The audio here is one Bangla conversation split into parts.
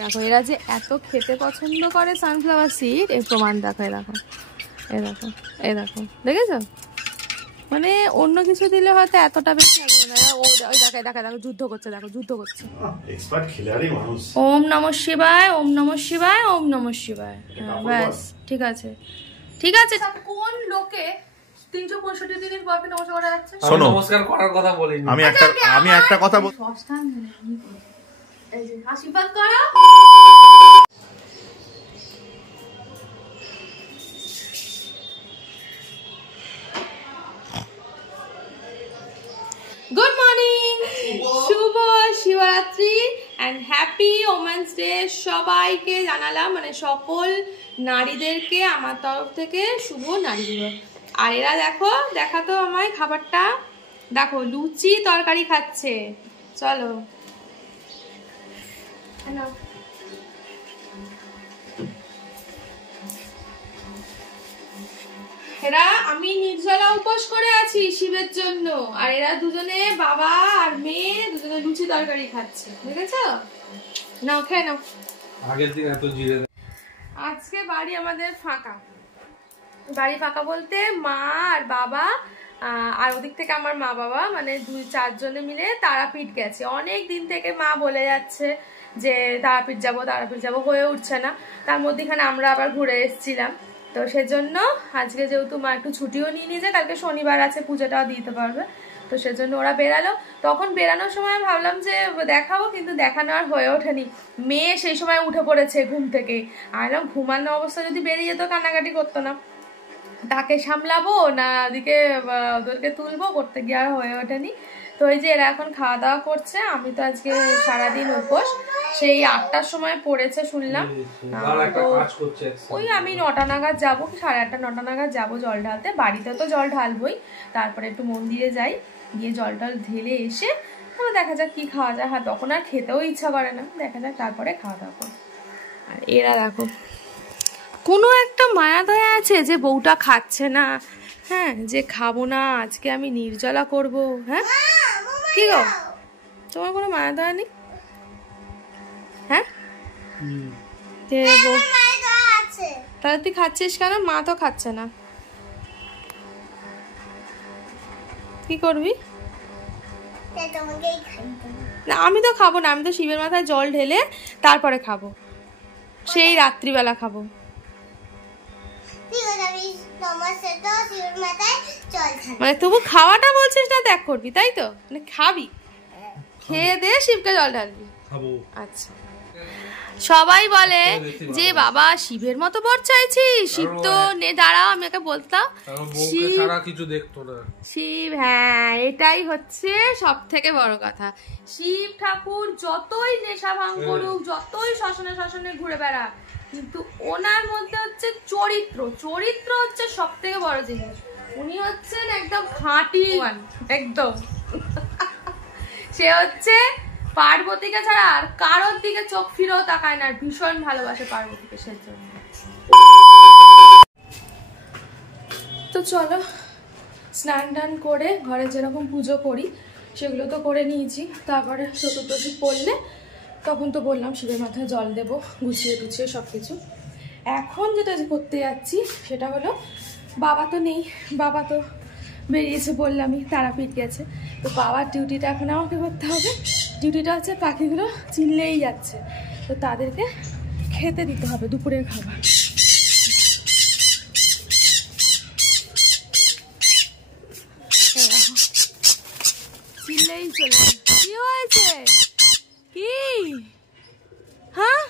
দেখো এরা যে এত খেতে পছন্দ করে সানফ্লাওয়ার সিড এর প্রমাণ দেখো। এই দেখো দেখেছো? মানে অন্য কিছু দিলে হয়তো এতটা বেশি লাগবে না। ওই দেখো যুদ্ধ করছে, যুদ্ধ করছে। ওম নমঃ শিবায়, ওম নমঃ শিবায়, ওম নমঃ শিবায়। ব্যাস ঠিক আছে। কোন লোকে 365 দিনের পর নমস্কার করা যাচ্ছে? শোনো, নমস্কার করার কথা বলিনি। আমি একটা কথা বল। এই যে আশীর্বাদ করো। গুড মর্নিং, শুভ Shivratri and happy women's day সবাইকে জানালাম, মানে সকল নারীদেরকে আমার তরফ থেকে শুভ নারী দিবস। আর এরা দেখাতো আমায় খাবারটা, দেখো লুচি তরকারি খাচ্ছে। চলো এরা, আমি নির্জলা উপোস করে আছি শিবের জন্য, আর এরা দুজনে বাবা আর মেয়ে দুজনে লুচি তরকারি খাচ্ছে, দেখেছো? নাও খেয়ে নাও। আগের দিন এত জিরে। আজকে বাড়ি আমাদের ফাঁকা। বাড়ি ফাঁকা বলতে মা আর বাবা আর ওদিক থেকে আমার মা বাবা, মানে 2-4 জনে মিলে তারাপীঠ গেছে। অনেক দিন থেকে মা বলে যাচ্ছে যে তারাপীঠ যাবো, হয়ে উঠছে না। তার মধ্যেখানে আমরা আবার ঘুরে এসেছিলাম, তো সেজন্য আজকে যেহেতু মা একটু ছুটিও নিয়ে নিয়েছে, কালকে শনিবার আছে, পুজোটাও দিতে পারবে, তো সেজন্য ওরা বেরালো। তখন বেরানোর সময় ভাবলাম যে দেখাবো, কিন্তু দেখানো আর হয়ে ওঠেনি। মেয়ে সেই সময় উঠে পড়েছে ঘুম থেকে, আর ঘুমানো অবস্থা যদি বেরিয়ে যেত কান্নাকাটি করতো না, তাকে সামলাবো না ওদিকে ওদেরকে তুলবো, করতে গিয়ে আর হয়ে ওঠেনি। তো এই যে এরা এখন খাওয়া দাওয়া করছে। আমি তো আজকে সারাদিন উপোস, সেই 8টার সময় পড়েছে শুনলাম। তো ওই আমি 9টা নাগাদ যাবো, 8:30 9টা নাগাদ যাবো জল ঢালতে। বাড়িতে তো জল ঢালবই, তারপরে একটু মন্দিরে যাই, গিয়ে জল টল ঢেলে এসে তারপর দেখা যাক কি খাওয়া যায়। হ্যাঁ, তখন আর খেতেও ইচ্ছা করে না, দেখা যাক তারপরে খাওয়া দাওয়া করবো। আর এরা দেখো কোনো একটা মায়া দয়া আছে যে বউটা খাচ্ছে না, হ্যাঁ, যে খাবো না আজকে আমি নির্জলা করব। হ্যাঁ কি গো, তোমার কোনো মায়া দয়া নেই? হ্যাঁ, তাহলে তুই খাচ্ছিস কেন? মা তো খাচ্ছে না, কি করবি? না আমি তো খাবো না, আমি তো শিবের মাথায় জল ঢেলে তারপরে খাবো, সেই রাত্রিবেলা খাবো। মানে তবু খাওয়াটা বলছিস না, ত্যাগ করবি তাই তো? মানে খাবি, খেয়ে দে শিবকে জল ঢালবি। আচ্ছা, সবাই বলে যে বাবা শিবের মতো বর চাইছি, শিব তো দাঁড়াও আমি ওকে বলতাম শিব, হ্যাঁ এটাই হচ্ছে সব থেকে বড় কথা। শিব ঠাকুর যতই নেশা ভাঙ করুক, যতই শ্মশানে ঘুরে বেড়া, কিন্তু ওনার মধ্যে হচ্ছে চরিত্র হচ্ছে সব থেকে বড় জিনিস। উনি হচ্ছেন একদম খাঁটি, একদম সে হচ্ছে পার্বতীকে ছাড়া আর কারোর দিকে চোখ ফিরেও তাকায় না, ভীষণ ভালোবাসে পার্বতীকে সেজন্য। তো চলো স্নান টান করে ঘরে যেরকম পুজো করি সেগুলো তো করে নিয়েছি, তারপরে চতুর্দশী পড়লে তখন তো বললাম শিবের মাথায় জল দেবো, গুছিয়ে টুছিয়ে সব কিছু। এখন যেটা করতে যাচ্ছি সেটা হলো, বাবা তো নেই, বাবা তো বেরিয়েছে বললামই, তারাপীঠ গেছে, তো বাবার ডিউটিটা এখন আমাকে করতে হবে। ডিউটিটা হচ্ছে পাখিগুলো চিনলেই যাচ্ছে, তো তাদেরকে খেতে দিতে হবে দুপুরের খাবার। চিনলেই চলে, কি হয়েছে কি? হ্যাঁ,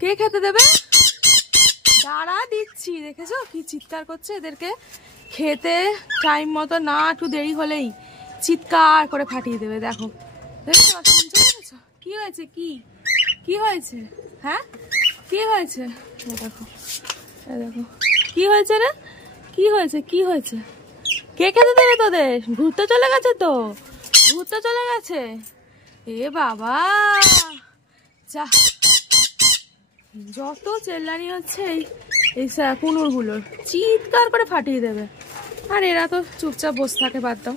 কে খেতে দেবে? দাঁড়া দিচ্ছি, দেখেছো কি চিৎকার করছে? এদেরকে খেতে টাইম মতো না একটু দেরি হলেই চিৎকার করে ফাটিয়ে দেবে। দেখো দেখেছো কি হয়েছে? কি হয়েছে? হ্যাঁ কি হয়েছে? দেখো কি হয়েছে রে, কি হয়েছে? কে খেতে দেবে তোদের? ঘুরতে চলে গেছে। এ বাবা, যা যত চেল্লানি হচ্ছে এই কুনুরগুলোর, চিৎকার করে ফাটিয়ে দেবে। আর এরা তো চুপচাপ বসে থাকে, বাদ দাও,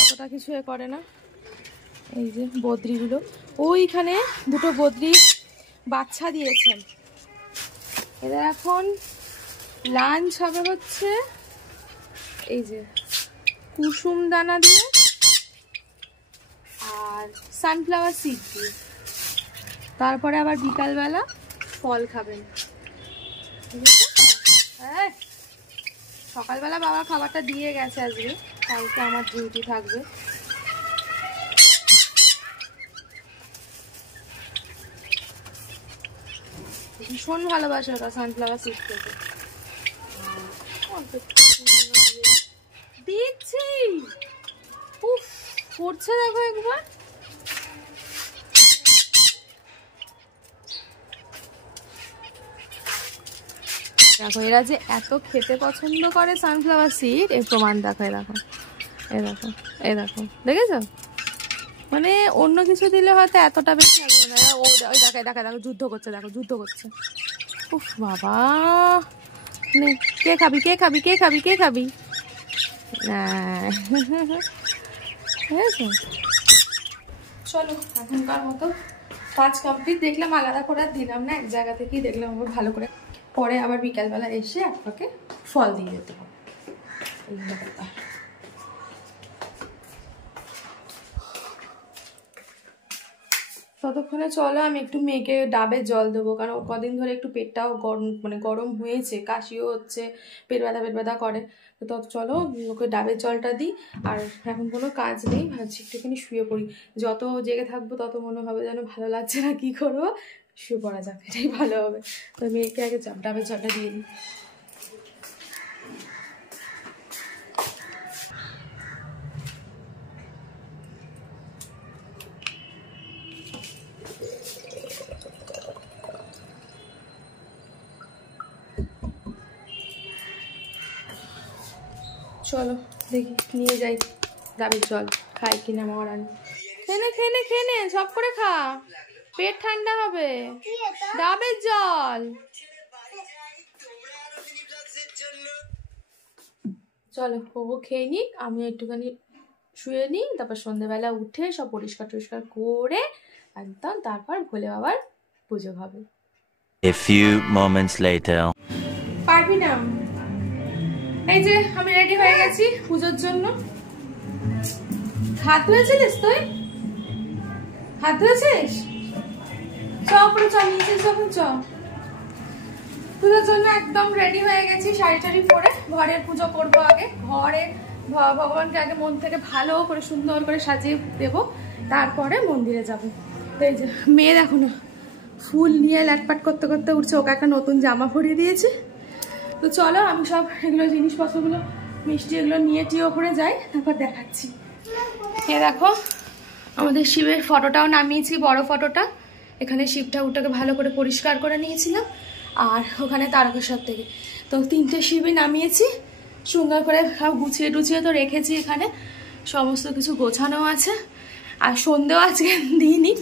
অতটা কিছু এ করে না। এই যে বদ্রিগুলো, ওইখানে দুটো বদ্রি বাচ্চা দিয়েছেন। এদের এখন লাঞ্চ হবে হচ্ছে এই যে কুসুম দানা দিয়ে আর সানফ্লাওয়ার সিড দিয়ে। তারপরে আবার বিকালবেলা ফল খাবেন। সকালবেলা বাবা খাবারটা দিয়ে গেছে, আজকে কালকে আমার ডিউটি থাকবে। ভীষণ ভালোবাসে ওটা সানফ্লাওয়ার সিড খেতে। দিচ্ছি, উফ করছে দেখো একবার। দেখো এরা যে এত খেতে পছন্দ করে সানফ্লাওয়ার সিড, এর প্রমাণ দেখো। দেখো এই দেখো, এই দেখো, দেখেছো? মানে অন্য কিছু দিলে হয়তো এতটা বেশি লাগবে না। ওই দেখো দেখো দেখো যুদ্ধ করছে, দেখো যুদ্ধ করছে। উফ বাবা, কে খাবি কে খাবি কে খাবি কে খাবি? চলো এখনকার মতো কাজ কমপ্লিট। দেখলাম আলাদা করে আর দিলাম না, এক জায়গা থেকেই দেখলাম আবার ভালো করে। পরে আবার বিকালবেলা এসে আপনাকে ফল দিয়ে যেতে হবে। ততক্ষণে চলো আমি একটু মেয়েকে ডাবের জল দেবো, কারণ কদিন ধরে একটু পেটটাও গরম, মানে গরম হয়েছে, কাশিও হচ্ছে, পেট ব্যথা করে। তো চলো ওকে ডাবের জলটা দিই। আর এখন কোনো কাজ নেই, ভাবছি একটুখানি শুয়ে পড়ি। যত জেগে থাকবো তত মনে হবে যেন ভালো লাগছে না, কী করবো, শুয়ে পড়া যাক, এটাই ভালো হবে। তো মেয়েকে আগে ডাবের জলটা দিয়ে দিই। চলো দেখি নিয়ে যাই ডাবের জল, খাই কিনা মহারানী। খেয়ে নে সব করে খা, পেট ঠান্ডা হবে। ডাবের জল, চলো ও খেয়ে নিক, আমি একটুখানি শুয়ে নিই। তারপর সন্ধ্যেবেলা উঠে সব পরিষ্কার টরিষ্কার করে একদম তারপর ভোলে বাবার পুজো হবে। A few moments later. পারবি না? এই যে আমি রেডি হয়ে গেছি পুজোর জন্য। হাত ধুয়েছিলিস তুই? হাত ধুয়েছিস? উপরে চ, নিচে যখন চ। পুজোর জন্য একদম রেডি হয়ে গেছি, শাড়ি টাড়ি পরে। ঘরের পুজো করবো আগে, ঘরে ভগবানকে আগে মন থেকে ভালো করে সুন্দর করে সাজিয়ে দেব, তারপরে মন্দিরে যাব। তো এই যে মেয়ে দেখো না, ফুল নিয়ে ল্যাটপাট করতে করতে উঠছে। ওকে একটা নতুন জামা পরিয়ে দিয়েছে। তো চলো আমি সব এগুলো জিনিসপত্রগুলো, মিষ্টি এগুলো নিয়ে টিয়ে ওপরে যাই, তারপর দেখাচ্ছি। এ দেখো আমাদের শিবের ফটোটাও নামিয়েছি, বড় ফটোটা। এখানে শিব ঠাকুরটাকে ভালো করে পরিষ্কার করে নিয়েছিলাম, আর ওখানে তারকেশ্বর থেকে। তো 3টে শিবই নামিয়েছি, সুন্দর করে সব গুছিয়ে টুছিয়ে তো রেখেছি। এখানে সমস্ত কিছু গোছানো আছে। আর সন্ধেও আজকে দিইনি,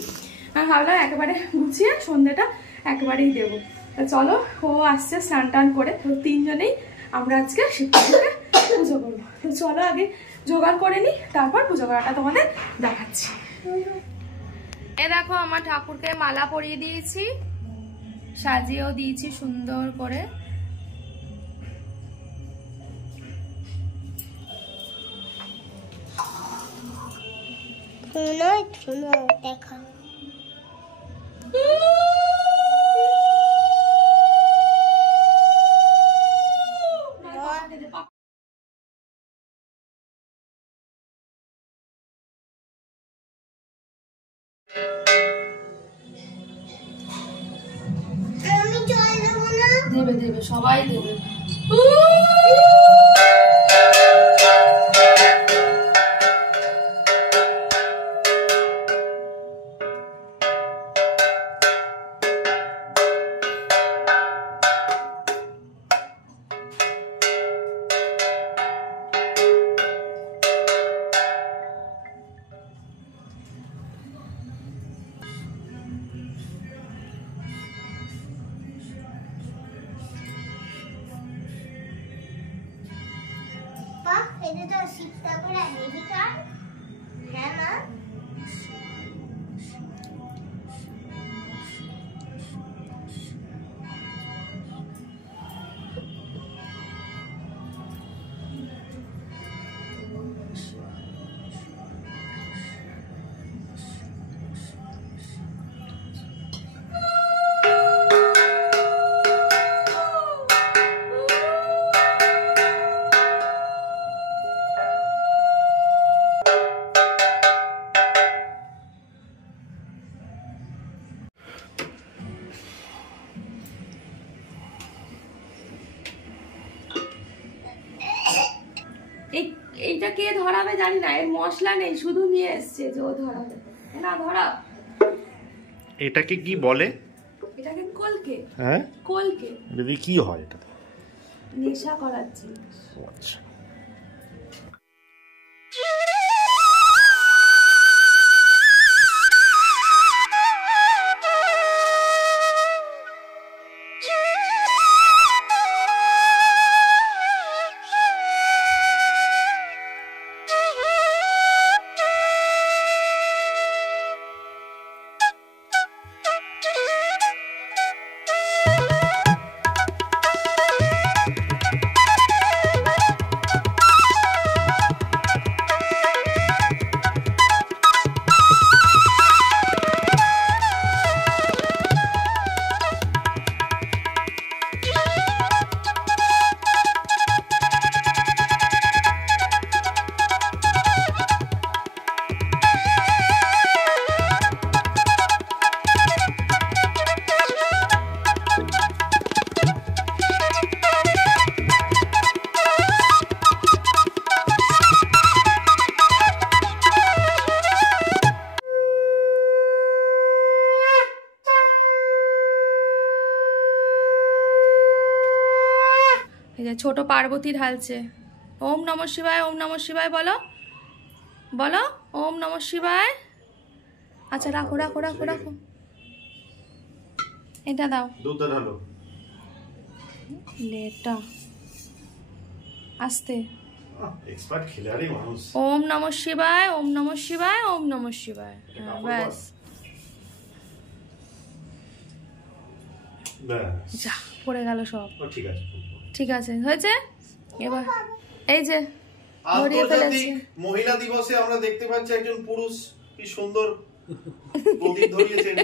আমি ভাবলাম একেবারে গুছিয়ে সন্ধেটা একেবারেই দেবো। তো চলো ও আসছে স্নান টান করে, তো 3জনেই আমরা আজকে শিব ঠাকুরকে পুজো করবো। তো চলো আগে জোগাড় করে নিই, তারপর পুজো করাটা তোমাদের দেখাচ্ছি। এ দেখো আমার ঠাকুরকে মালা পরিয়ে দিয়েছি, সাজিয়েও দিয়েছি সুন্দর করে। দেখা দেবে দেবে, সবাই দেবে। এটা তো শিব ঠাকুরের আইডি কার্ড। হ্যাঁ মা, এইটা কে ধরাবে জানি না, এর মশলা নেই, শুধু নিয়ে এসছে যে ও ধরাবে। না ধরা। এটাকে কি বলে? এটাকে কলকে। হ্যাঁ কলকে। এটা কি হয়? এটা নেশা করার জিনিস। আচ্ছা। ছোট পার্বতী ঢালছে। ওম নমঃ শিবায়, ওম নমঃ শিবায় বলো, বলো ওম নমঃ শিবায়। আচ্ছা রাখো রাখো রাখো রাখো, এটা দাও, দুধ ঢালো, লেটা আস্তে। এক্সপার্ট খিলাড়ি মানুষ। ওম নমঃ শিবায়, ওম নমঃ শিবায়, ওম নমঃ শিবায়। ব্যাস যা পড়ে গেল সব। ঠিক আছে ঠিক আছে, হয়েছে। এবার এই যে ধরিয়ে ফেলেছি। মহিলা দিবসে আমরা দেখতে পাচ্ছি একজন পুরুষ কি সুন্দর প্রদীপ ধরিয়েছেন।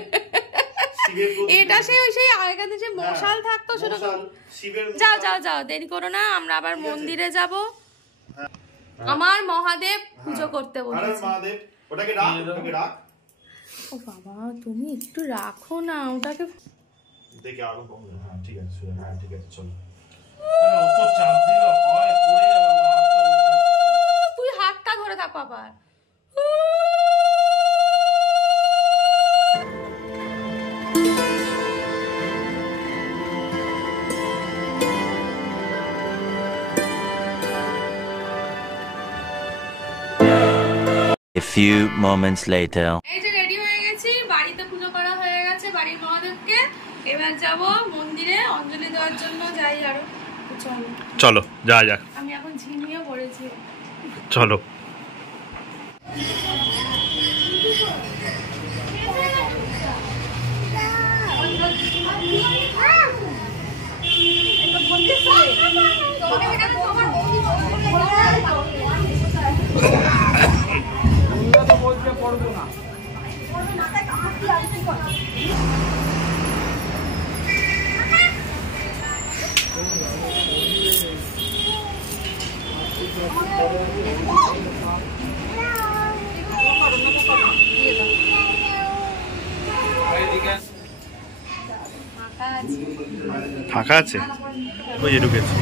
এটা সেই আগেকার যে মশাল থাকতো সেটা। যাও যাও যাও, দেরি করো না, আমরা আবার মন্দিরে যাব। আমার মহাদেব পুজো করতে বলেছে। মহাদেব ওটাকে রাখ, ওটাকে রাখ। ও বাবা তুমি একটু রাখো না ওটাকে, দেখে আলো কম। হ্যাঁ ঠিক আছে, হ্যাঁ ঠিক আছে, চলো। অত চাপ দিলে হয়, পড়ে যাবে আমার হাতটা। তুই হাতটা ধরে থাক আবার। A few moments later. এই যে রেডি হয়ে গেছি, বাড়িতে পুজো করা হয়ে গেছে বাড়ির মহাদেবকে। এবার যাব মন্দিরে অঞ্জলি দেওয়ার জন্য, যাই আরো। চলো চলো যা যাক। আমি এখন ঝিমিয়ে পড়েছি। চলো। ফাঁকা আছে, ওই যে ঢুকেছি।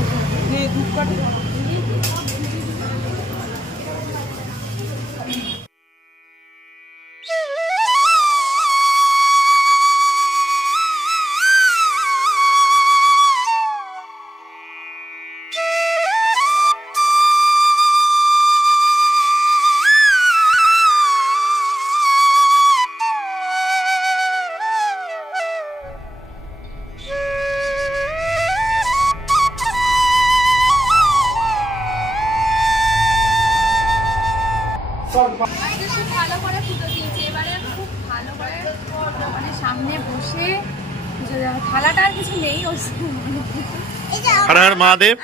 ভালো করে পুজো দিয়েছে, এবারে খুব ভালো করে মানে সামনে বসে থালাটা আর কিছু নেই। হর হর মহাদেব।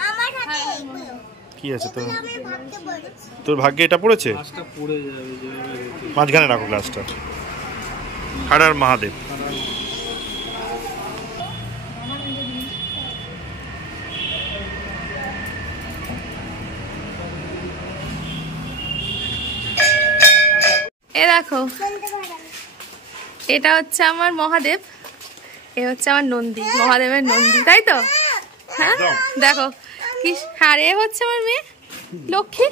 কি আছে তোর? তোর ভাগ্যে এটা পড়েছে, মাঝখানে রাখো গ্লাসটা। হর হর মহাদেব। এ দেখো, এটা হচ্ছে আমার মহাদেব, এ হচ্ছে আমার নন্দী, মহাদেবের নন্দী, তাই তো? হ্যাঁ দেখো কি, আর এ হচ্ছে আমার মেয়ে লক্ষ্মী।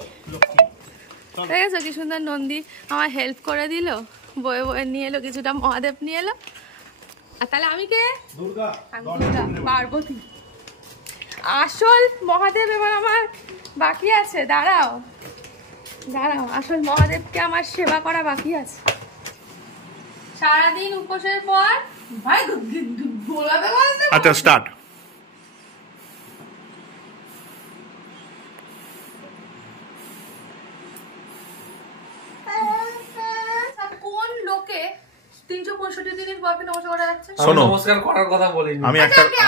দেখেছো কি সুন্দর নন্দী আমার হেল্প করে দিল, বয়ে বয়ে নিয়ে এলো, কিছুটা মহাদেব নিয়ে এলো। আর তাহলে আমি কে? দুর্গা, আমি দুর্গা, পার্বতী। আসল মহাদেব এবার আমার বাকি আছে, দাঁড়াও দাঁড়াও, আসল মহাদেবকে আমার সেবা করা বাকি আছে। সারাদিন উপোসের পর ভাই গোলাপে বলতে। আচ্ছা স্টার্ট। কোন লোকে 365 দিনের পর নমস্কার করা যাচ্ছে? শোনো, নমস্কার করার কথা বলিনি।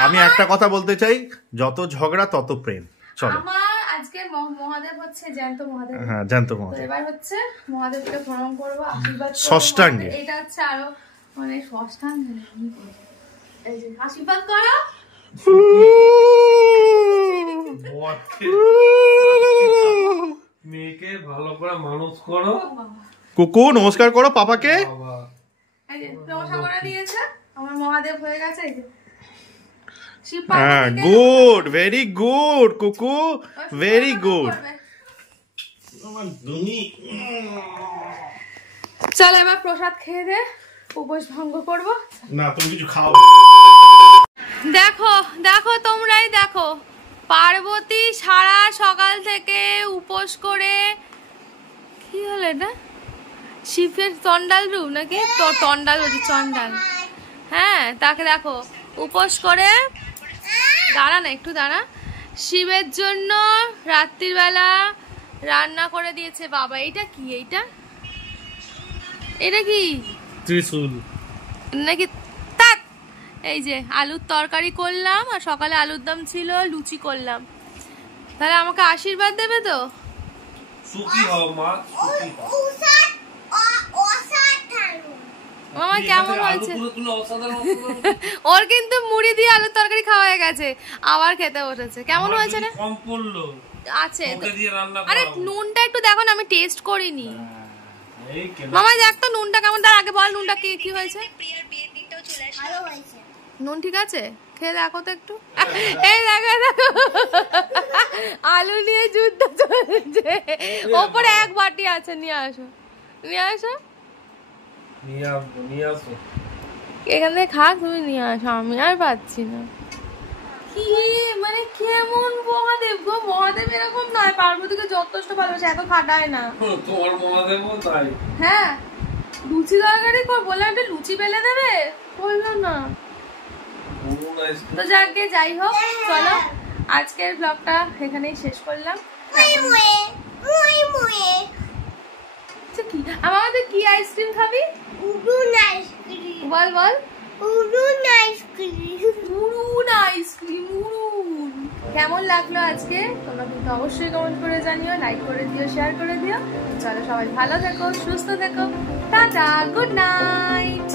আমি একটা কথা বলতে চাই, যত ঝগড়া তত প্রেম। চলো, আমার আজকে মহাদেব হচ্ছে জ্যান্ত মহাদেব। হ্যাঁ জানতো তো মহাদেব। এবার হচ্ছে মহাদেবকে প্রণাম করবো, আশীর্বাদ করবো। ষষ্ঠাঙ্গে। এটা হচ্ছে আরো মানে ষষ্ঠাঙ্গে, এই যে আশীর্বাদ করো। মেয়েকে ভালো করে মানুষ করো। কুকু নমস্কার করো পাপাকে। বাবা এই যে নমস্কার করে দিয়েছে, আমার মহাদেব হয়ে গেছে। এই যে শিব হ্যাঁ, পার্বতীকে গুড, ভেরি গুড কুকু, ভেরি গুড। করবে। চল এবার প্রসাদ খেয়ে দে, উপোস ভঙ্গ করবো। না তুমি কিছু খাও। দেখো দেখো তোমরাই দেখো, পার্বতী সারা সকাল থেকে উপোস করে, কি হলো এটা? শিবের চন্ডাল রূপ নাকি? চন্ডাল বলছি, চন্ডাল। হ্যাঁ, তাকে দেখো উপোস করে, দাঁড়া না একটু দাঁড়া, শিবের জন্য রাত্রির বেলা রান্না করে দিয়েছে বাবা। এটা কি? এটা কি ত্রিশূল নাকি? তাক, এই যে আলুর তরকারি করলাম, আর সকালে আলুর দম ছিল, লুচি করলাম। তাহলে আমাকে আশীর্বাদ দেবে তো? সুখী হও মা, সুখী হও। মামা কেমন হয়েছে? অসাধারণ। ওর কিন্তু মুড়ি দিয়ে আলুর তরকারি খাওয়া হয়ে গেছে, আবার খেতে বসেছে। কেমন হয়েছে রে? কম পড়লো। আছে তো। ওকে দিয়ে রান্না আরে করাবো। নুনটা একটু দেখো না, আমি টেস্ট করিনি। এই কেন? মামা দেখ তো নুনটা কেমন, তার আগে বল নুনটা কি হয়েছে। ভালো হয়েছে। নুন ঠিক আছে? খেয়ে দেখো তো একটু। এই দেখো দেখো, আলু নিয়ে যুদ্ধ চলছে। ওপরে এক বাটি আছে, নিয়ে আসো নিয়ে আসো, নিয়ে আসো। এখান থেকে খাক, তুমি নিয়ে আসো, আমি আর পাচ্ছি না। কি মানে কেমন মহাদেব গো? মহাদেব এরকম নয়, পার্বতীকে যথেষ্ট ভালোবাসে, এত খাটায় না। তোমার মহাদেবও তাই। হ্যাঁ, লুচি তরকারি বললাম একটা লুচি বেলে দেবে, বললো না। তো যাকে যাই হোক, চলো আজকের ব্লগটা এখানেই শেষ করলাম। আচ্ছা, কি আমাদের কি আইসক্রিম খাবি? বল বল। উড়ুন আইসক্রিম, উড়ুন। কেমন লাগলো আজকে তোমরা কিন্তু অবশ্যই কমেন্ট করে জানিও, লাইক করে দিও, শেয়ার করে দিও। চলো সবাই ভালো থেকো, সুস্থ থেকো, টাটা, গুড নাইট।